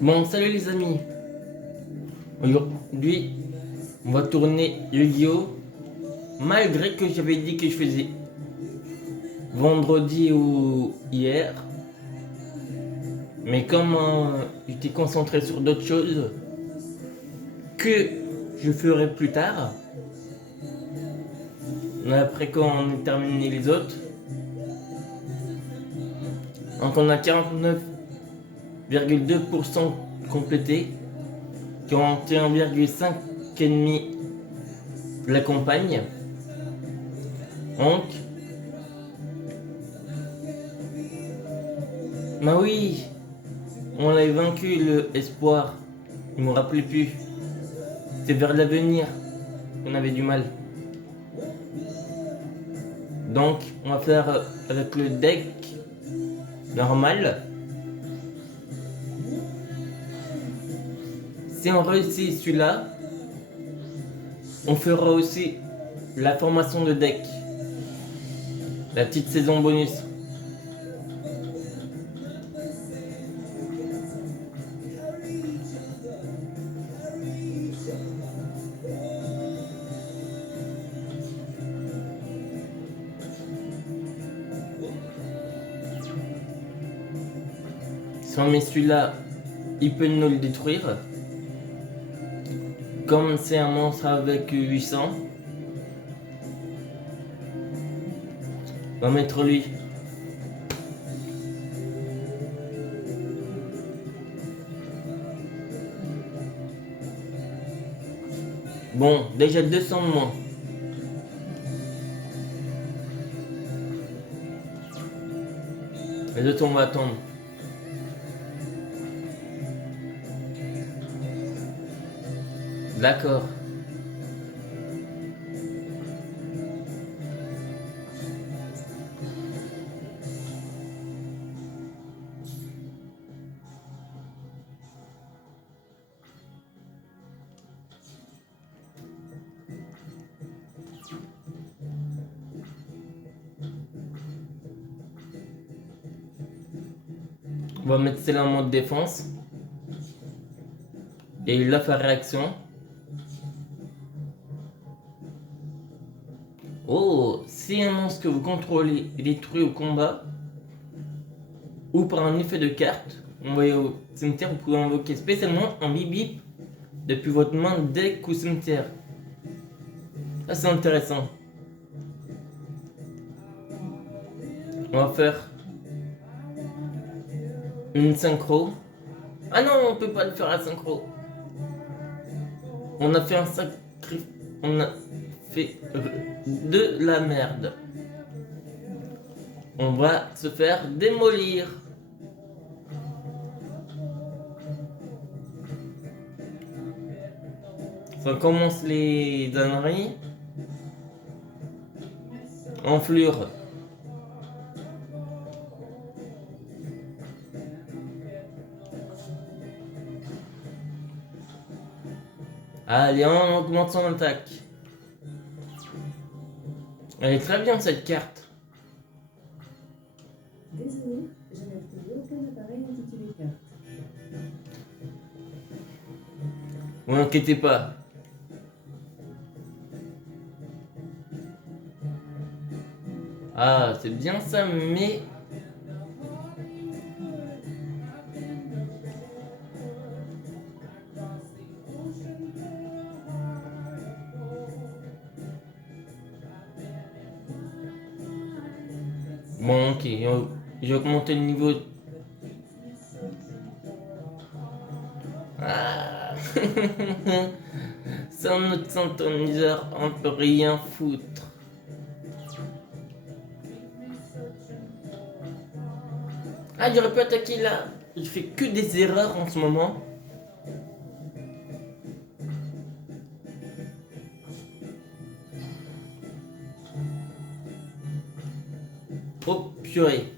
Bon, salut les amis. Aujourd'hui, on va tourner Yu-Gi-Oh! Malgré que j'avais dit que je faisais vendredi ou hier. Mais comme j'étais concentré sur d'autres choses que je ferai plus tard, après qu'on ait terminé les autres. Donc on a 49,2% complété, 41,5% ennemis la campagne. Donc, bah oui, on avait vaincu le espoir. Il me rappelait plus. C'était vers l'avenir qu'on avait du mal. Donc, on va faire avec le deck normal. Si on réussit celui-là, on fera aussi la formation de deck. La petite saison bonus. Si on met celui-là, il peut nous le détruire. Comme c'est un monstre avec 800, on va mettre lui. Bon, déjà 200 de moins. Les autres, on va attendre. D'accord. On va mettre celle-là en mode défense. Et là, faire réaction. Oh, si un monstre que vous contrôlez est détruit au combat, ou par un effet de carte, envoyé au cimetière, vous pouvez invoquer spécialement un bip depuis votre main deck ou cimetière. Ça, c'est intéressant. On va faire une synchro. Ah non, on peut pas le faire à synchro. On a fait un sacrifice. On a fait de la merde. On va se faire démolir. Ça commence les âneries. Enflure. Allez, on augmente son attaque. Elle est très bien cette carte. Désolé, je n'ai trouvé aucun appareil intitulé carte. Vous inquiétez pas. Ah, c'est bien ça, mais... Bon, ok, j'ai augmenté le niveau. Ah. Sans notre synthoniseur, on peut rien foutre. Ah, j'aurais pu attaquer là. Je fais que des erreurs en ce moment. Oh, purée.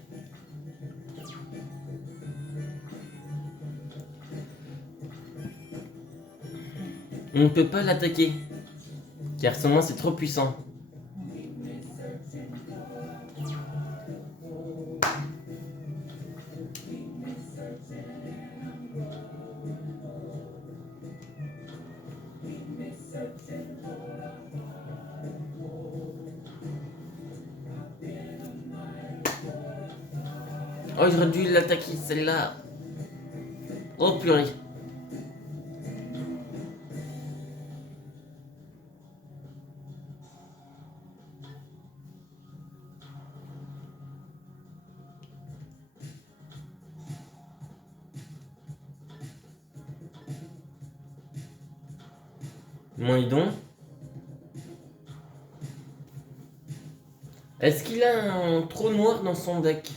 On ne peut pas l'attaquer. Car seulement c'est trop puissant. Oh, j'aurais dû l'attaquer celle-là. Oh purée. Bon, dis donc. Est-ce qu'il a un trou noir dans son deck?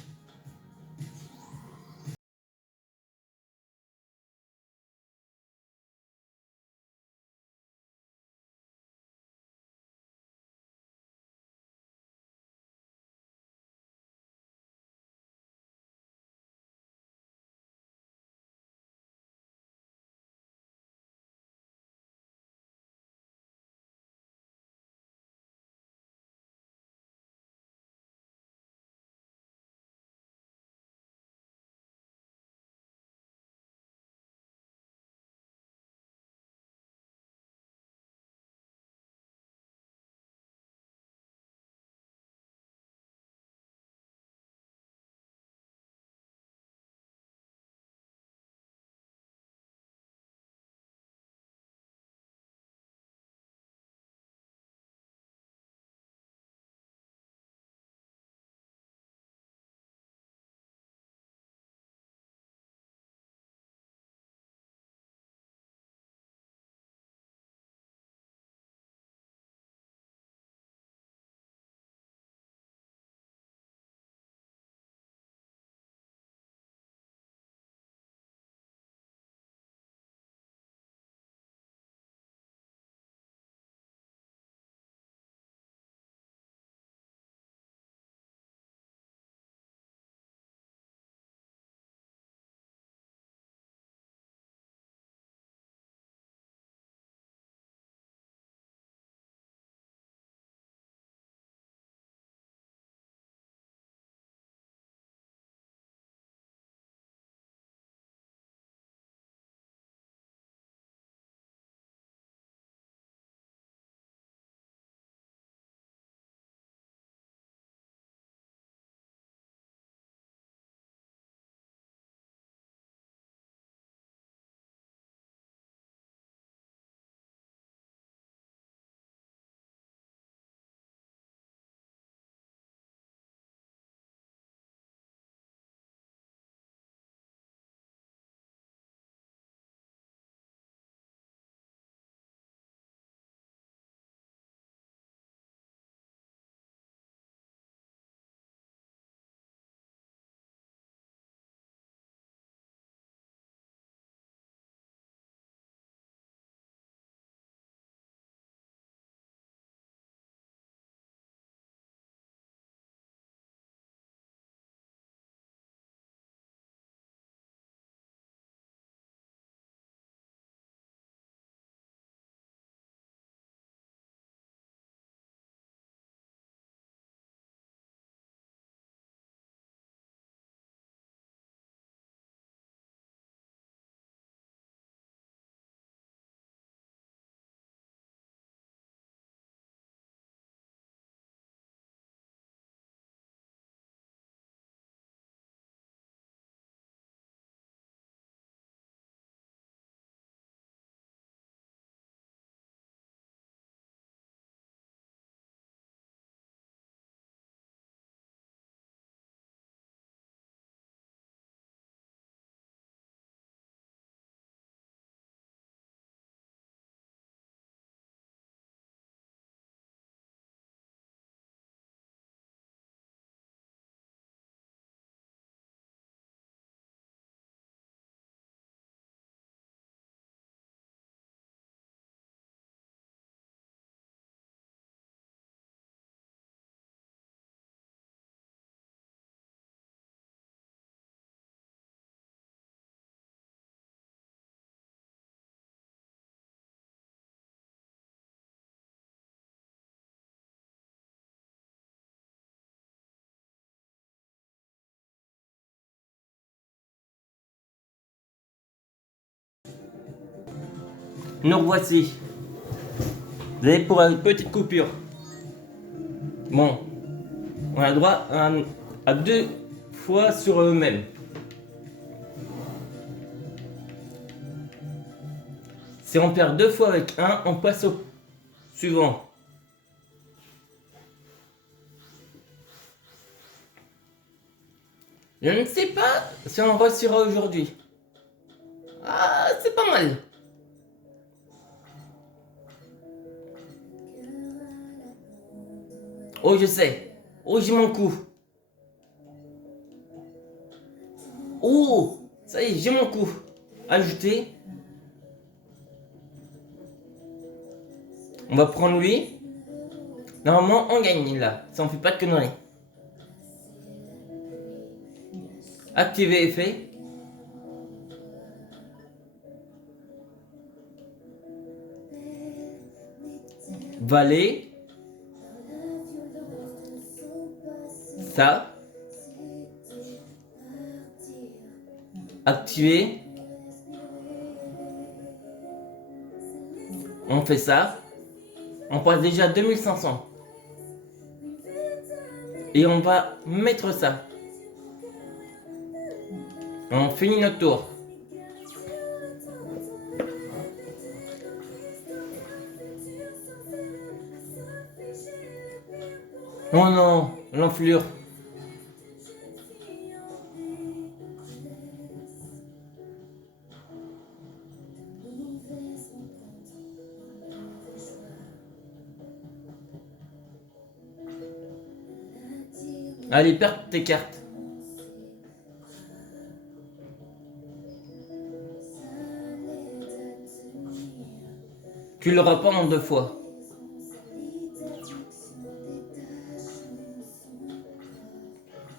Nous revoici. Vous avez pour une petite coupure. Bon, on a droit à deux fois sur eux-mêmes. Si on perd 2 fois avec un, on passe au suivant. Je ne sais pas si on réussira aujourd'hui. Ah, c'est pas mal. Oh, je sais. Oh, j'ai mon coup. Oh, ça y est, j'ai mon coup. Ajouter. On va prendre lui. Normalement, on gagne là. Ça on fait pas de conneries. Activer effet. Valet. Ça. Activer. On fait ça. On passe déjà à 2500. Et on va mettre ça. On finit notre tour. Oh non, l'enflure. Allez, perds tes cartes. Tu l'auras pas en 2 fois.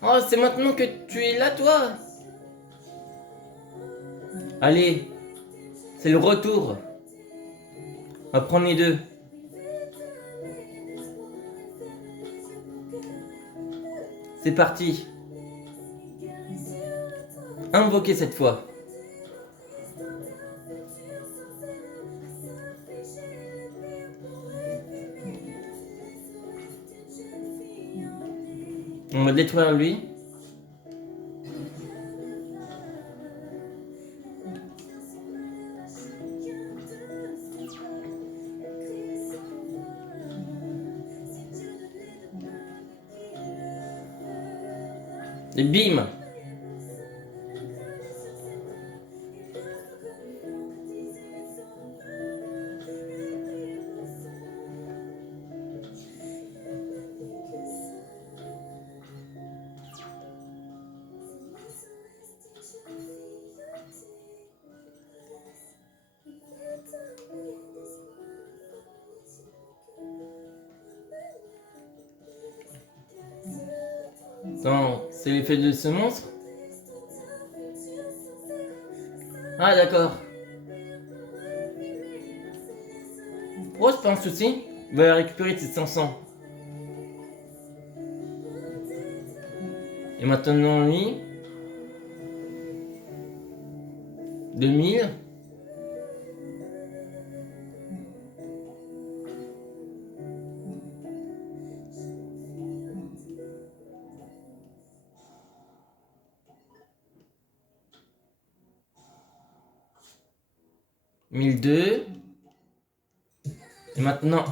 Oh, c'est maintenant que tu es là, toi. Allez, c'est le retour. On va prendre les deux. C'est parti. Invoquer cette fois. On va détruire lui. Et bim. Non, c'est l'effet de ce monstre. Ah d'accord. Oh, c'est pas un souci. Il va récupérer ses 500. Et maintenant lui. 2000. Mille deux. Et maintenant,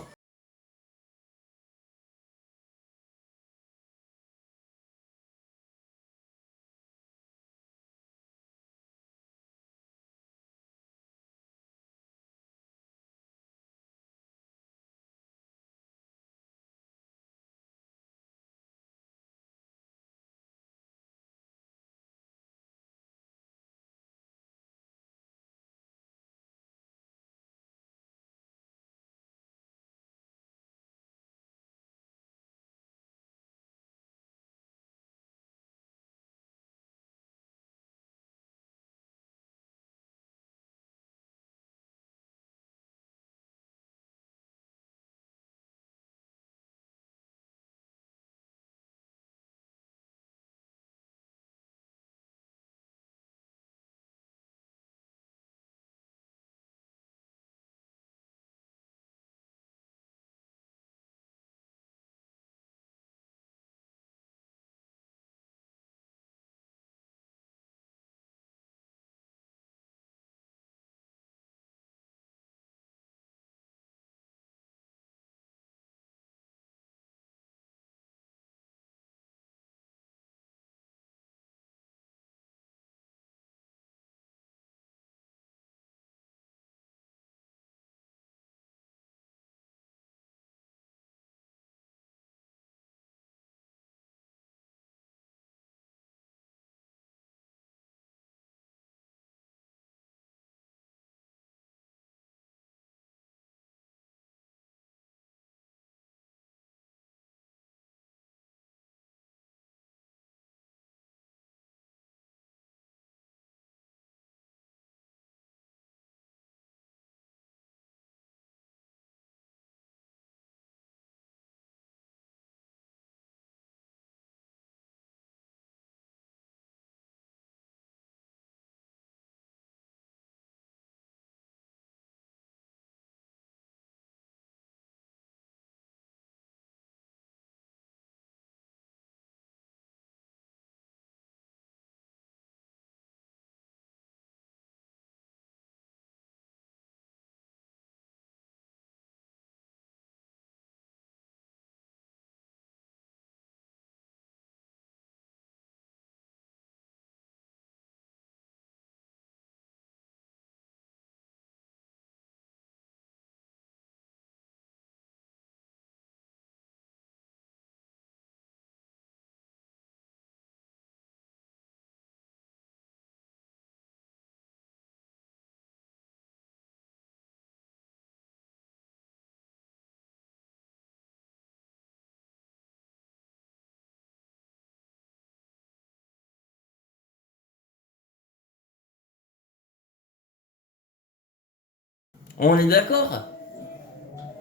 On est d'accord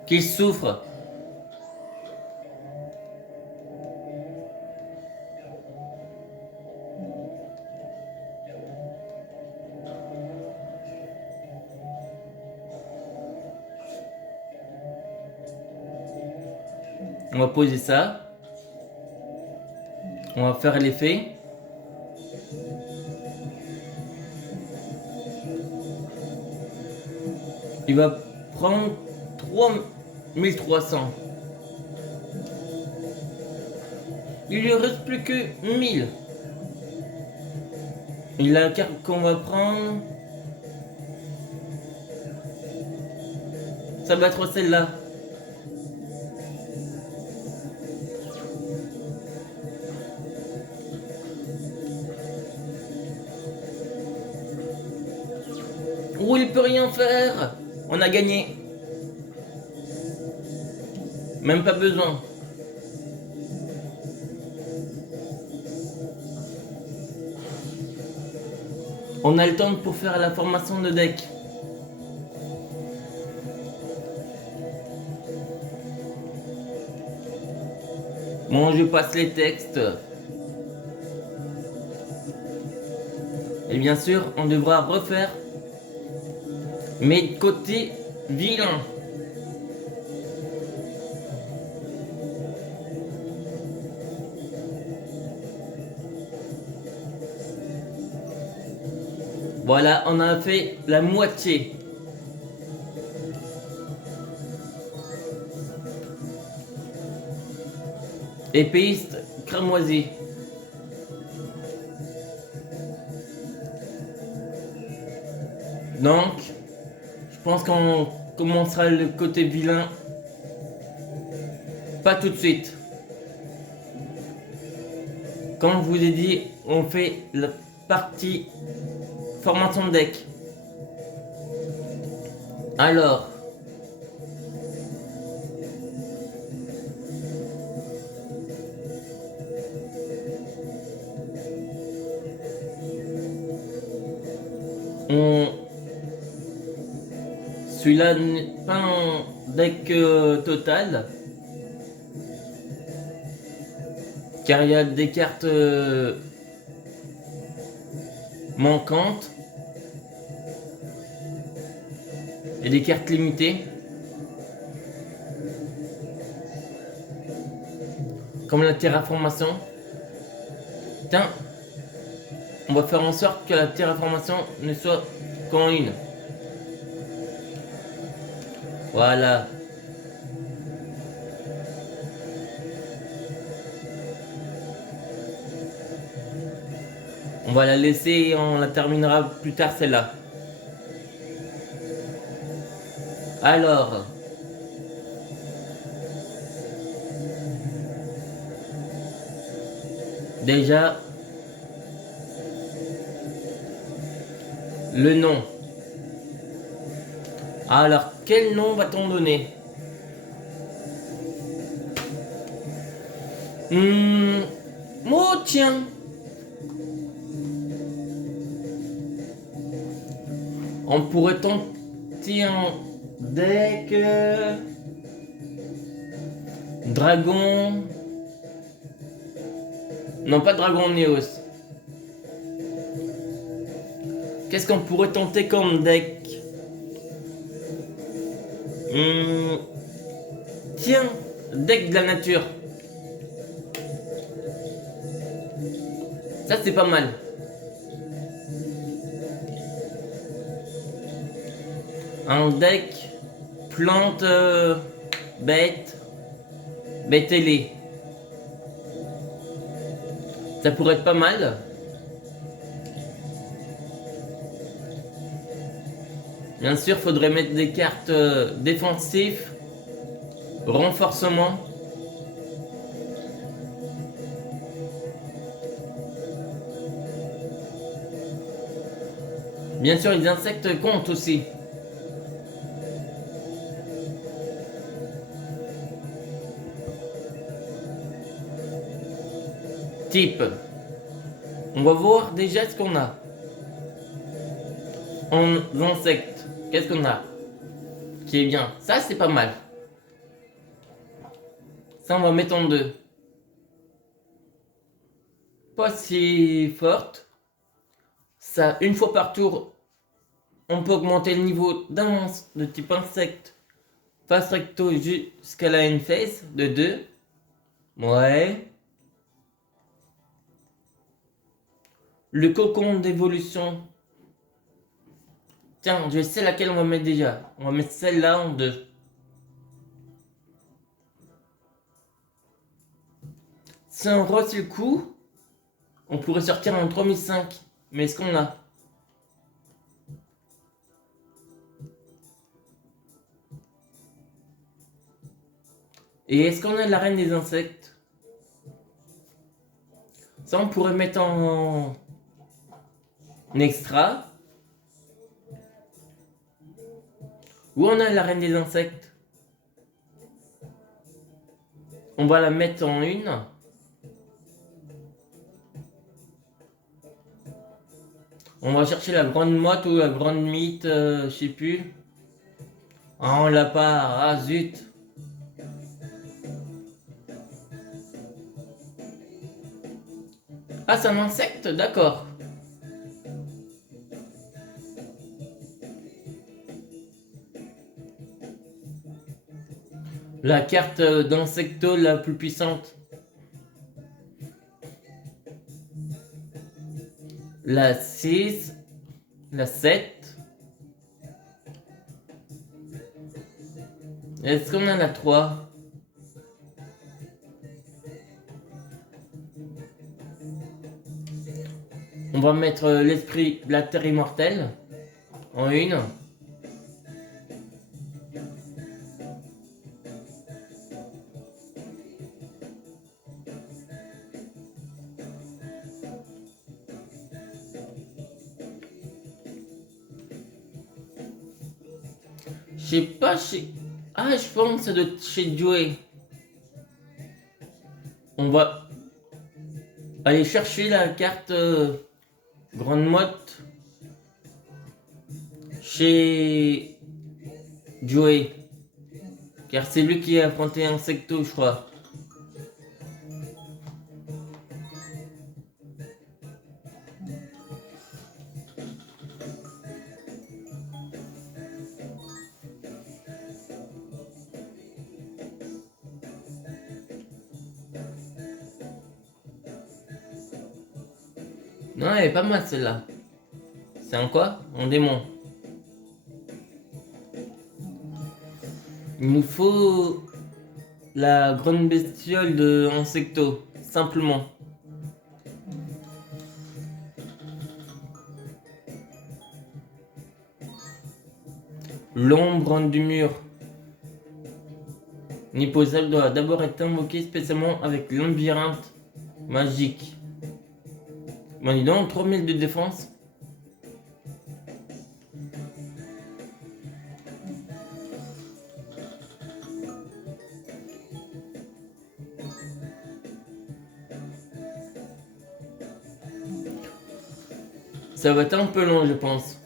qu'il souffre. On va poser ça. On va faire l'effet. Il va prendre 3300. Il lui reste plus que 1000. Et la carte qu'on va prendre, ça va être celle-là. Oh, il peut rien faire. On a gagné. Même pas besoin. On a le temps pour faire la formation de deck. Bon, je passe les textes. Et bien sûr, on devra refaire mes côtés vilains. Voilà, on a fait la moitié. Épéiste cramoisi. Donc, je pense qu'on commencera le côté vilain. Pas tout de suite. Comme je vous ai dit, on fait la partie formation de deck. Alors, celui-là n'est pas un deck total, car il y a des cartes manquantes et des cartes limitées, comme la terraformation. Tiens, on va faire en sorte que la terraformation ne soit qu'en une. Voilà. On va la laisser et on la terminera plus tard celle-là. Alors, déjà, le nom. Alors, quel nom va-t-on donner? Oh tiens. On pourrait tenter un deck dragon. Non, pas dragon Néos. Qu'est-ce qu'on pourrait tenter comme deck? Tiens, deck de la nature. Ça c'est pas mal. Un deck plante bête ailée. Ça pourrait être pas mal. Bien sûr, faudrait mettre des cartes défensives, renforcement. Bien sûr, les insectes comptent aussi. Type. On va voir déjà ce qu'on a. En insectes, qu'est-ce qu'on a? Ok, bien. Ça, c'est pas mal. Ça, on va mettre en 2. Pas si forte. Ça, une fois par tour, on peut augmenter le niveau d'un monstre de type insecte face recto jusqu'à la end phase de 2. Ouais. Le cocon d'évolution. Tiens, je sais laquelle on va mettre déjà. On va mettre celle-là en 2. Si on rosse le coup, on pourrait sortir en 3005. Mais est-ce qu'on a? Et est-ce qu'on a la reine des insectes? Ça, on pourrait mettre en extra. Où on a la reine des insectes? On va la mettre en 1. On va chercher la grande motte ou la grande mythe, je sais plus. Ah, on l'a pas. Ah, zut. Ah, c'est un insecte? D'accord. La carte d'insecto la plus puissante. La 6. La 7. Est-ce qu'on a la 3? On va mettre l'esprit de la terre immortelle en 1. Je sais pas chez... Ah, je pense que ça doit être chez Joey. On va aller chercher la carte Grande Motte chez Joey. Car c'est lui qui a affronté Insecto, je crois. Non, elle est pas mal celle-là. C'est un quoi? Un démon. Il nous faut la grande bestiole de Insecto, simplement. L'ombre du mur. Nipposal doit d'abord être invoqué spécialement avec labyrinthe magique. Bon, dis donc, 3000 de défense. Ça va être un peu long, je pense.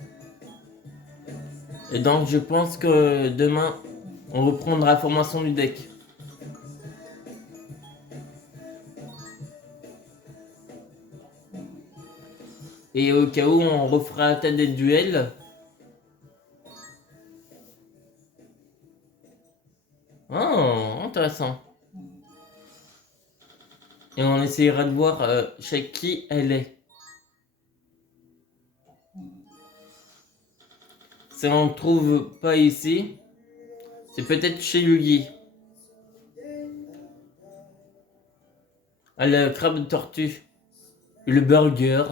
Et donc, je pense que demain, on reprendra la formation du deck. Et au cas où, on refera peut-être des duels. Oh, intéressant. Et on essayera de voir chez qui elle est. Si on ne trouve pas ici, c'est peut-être chez Yugi. Ah, le crabe de tortue. Le burger.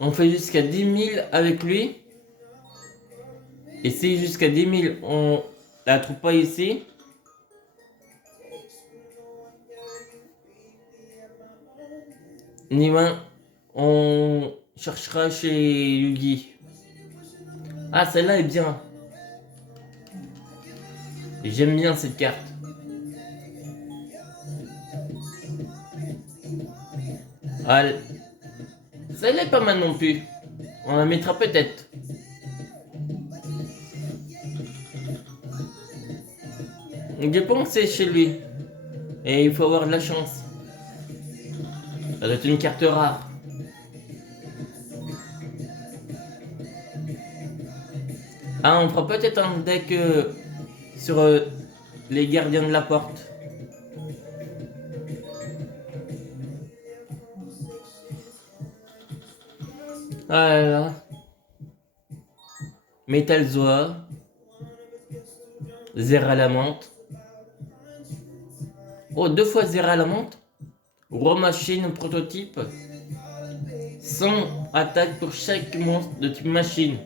On fait jusqu'à 10 000 avec lui. Et si jusqu'à 10 000 on la trouve pas ici, Nima, on cherchera chez Yugi. Ah, celle-là est bien. J'aime bien cette carte. Ah, Ça l'est pas mal non plus. On la mettra peut-être. Je pense que c'est chez lui. Et il faut avoir de la chance. Ça doit être une carte rare. Ah, on fera peut-être un deck sur les gardiens de la porte. Ah là là. Metal Zoa. Zera la menthe. Oh, 2 fois Zera la menthe. Raw Machine prototype. 100 attaques pour chaque monstre de type machine.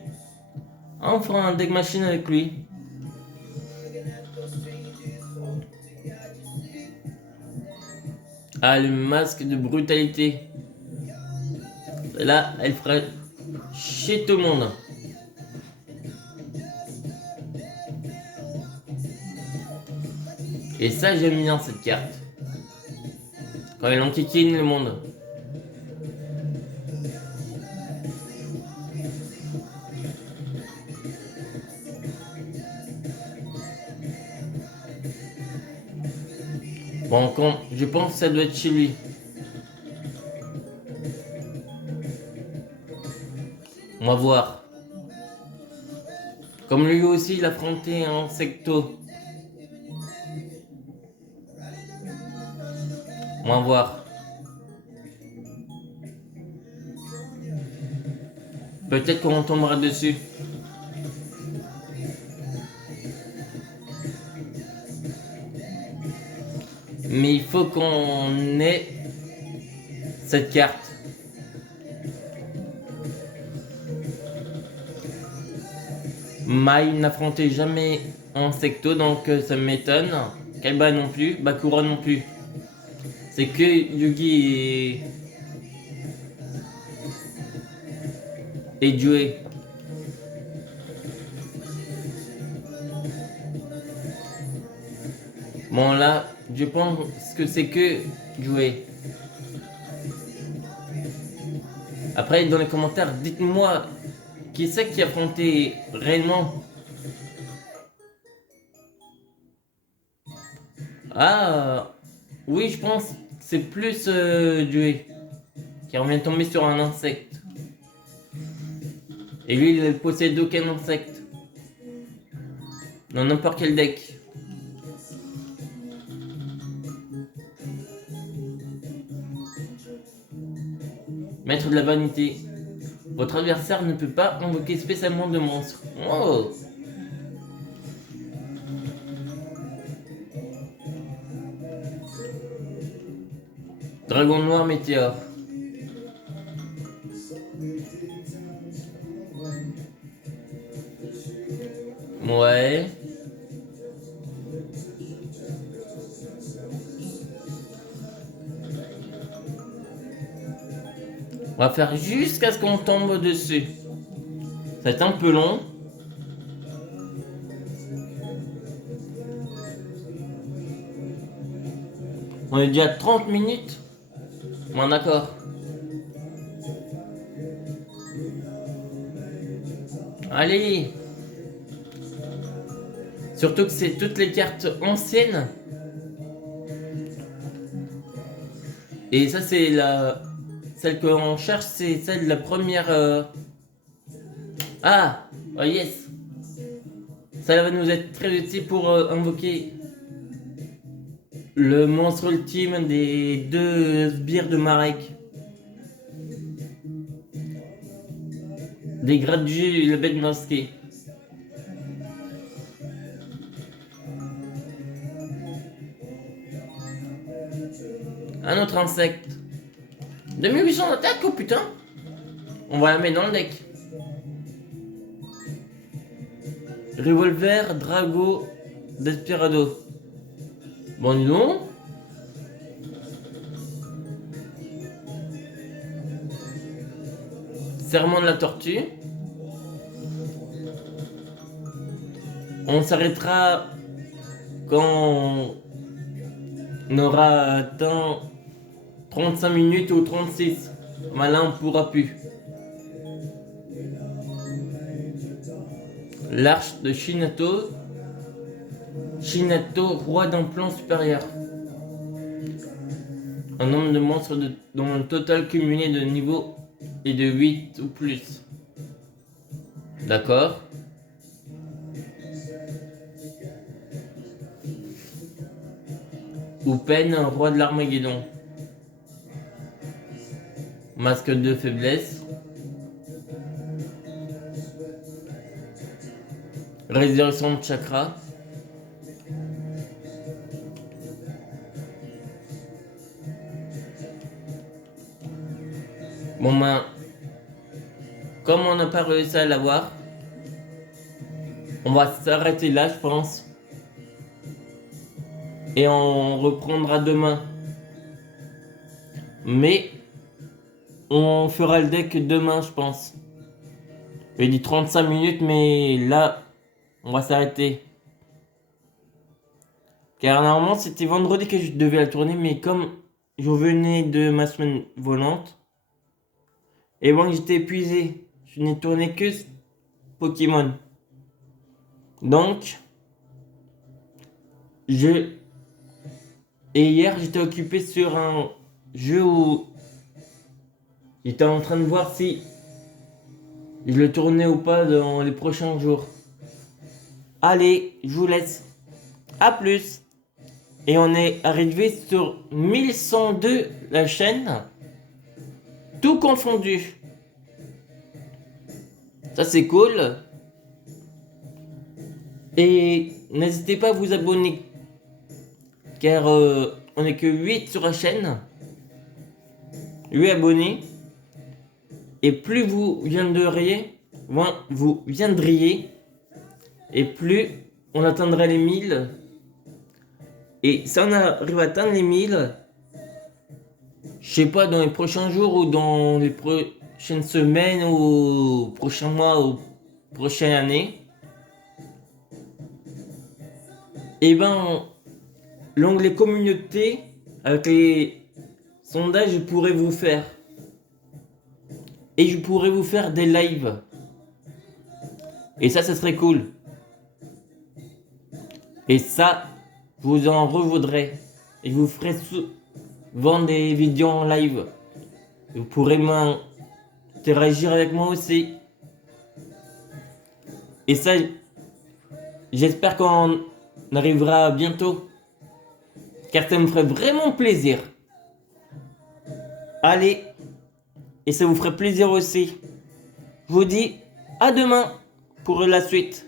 Ah, on fera un deck machine avec lui. Ah, le masque de brutalité. Là, elle fera chier tout le monde. Et ça, j'aime bien cette carte. Quand elle enquiquine le monde. Bon, je pense que ça doit être chez lui. On va voir. Comme lui aussi, il a affronté un insecto. On va voir. Peut-être qu'on tombera dessus. Mais il faut qu'on ait cette carte. Mai n'affrontait jamais Insecto, donc ça m'étonne. Kaiba non plus, Bakura non plus. C'est que Yugi et Joey. Bon là, je pense que c'est que Joey. Après, dans les commentaires, dites-moi qui c'est qui a affronté réellement. Ah, oui, je pense que c'est plus Joey qui revient tomber sur un insecte. Et lui, il ne possède aucun insecte. Dans n'importe quel deck. Maître de la vanité. Votre adversaire ne peut pas invoquer spécialement de monstres. Oh! Dragon noir météore. Ouais. On va faire jusqu'à ce qu'on tombe dessus. Ça va être un peu long. On est déjà à 30 minutes. Bon, d'accord. Allez. Surtout que c'est toutes les cartes anciennes. Et ça, c'est la... Celle qu'on cherche, c'est celle de la première... Ah! Oh yes! Ça va nous être très utile pour invoquer le monstre ultime des 2 sbires de Marek. Des Gradu et le bête masqué. Un autre insecte. 2800 d'attaque, oh putain! On va la mettre dans le deck. Revolver, Drago, Desperado. Bon, dis donc. Serment de la tortue. On s'arrêtera quand on aura atteint 35 minutes ou 36. Mais là, on pourra plus. L'arche de Shinato. Shinato, roi d'un plan supérieur. Un nombre de monstres dont le total cumulé de niveau est de 8 ou plus. D'accord. Upen, roi de l'Armageddon. Masque de faiblesse. Résurrection de chakra. Bon ben, comme on n'a pas réussi à l'avoir, on va s'arrêter là, je pense. Et on reprendra demain. Mais on fera le deck demain, je pense. J'ai dit 35 minutes, mais là, on va s'arrêter. Car normalement, c'était vendredi que je devais la tourner, mais comme je revenais de ma semaine volante, et bon, j'étais épuisé. Je n'ai tourné que Pokémon. Donc, et hier, j'étais occupé sur un jeu où j'étais en train de voir si je le tournais ou pas dans les prochains jours. Allez, je vous laisse. A plus. Et on est arrivé sur 1102 la chaîne. Tout confondu. Ça c'est cool. Et n'hésitez pas à vous abonner. Car on n'est que 8 sur la chaîne. 8 abonnés. Et plus vous viendriez, et plus on atteindra les 1000. Et si on arrive à atteindre les 1000, je sais pas, dans les prochains jours ou dans les prochaines semaines ou prochains mois ou prochaine année, et ben l'onglet communauté avec les sondages, je pourrais vous faire. Et je pourrais vous faire des lives. Et ça serait cool. Et ça, vous en revaudrez. Et je vous ferai souvent des vidéos en live. Vous pourrez interagir avec moi aussi. Et ça, j'espère qu'on arrivera bientôt. Car ça me ferait vraiment plaisir. Allez. Et ça vous ferait plaisir aussi. Je vous dis à demain pour la suite.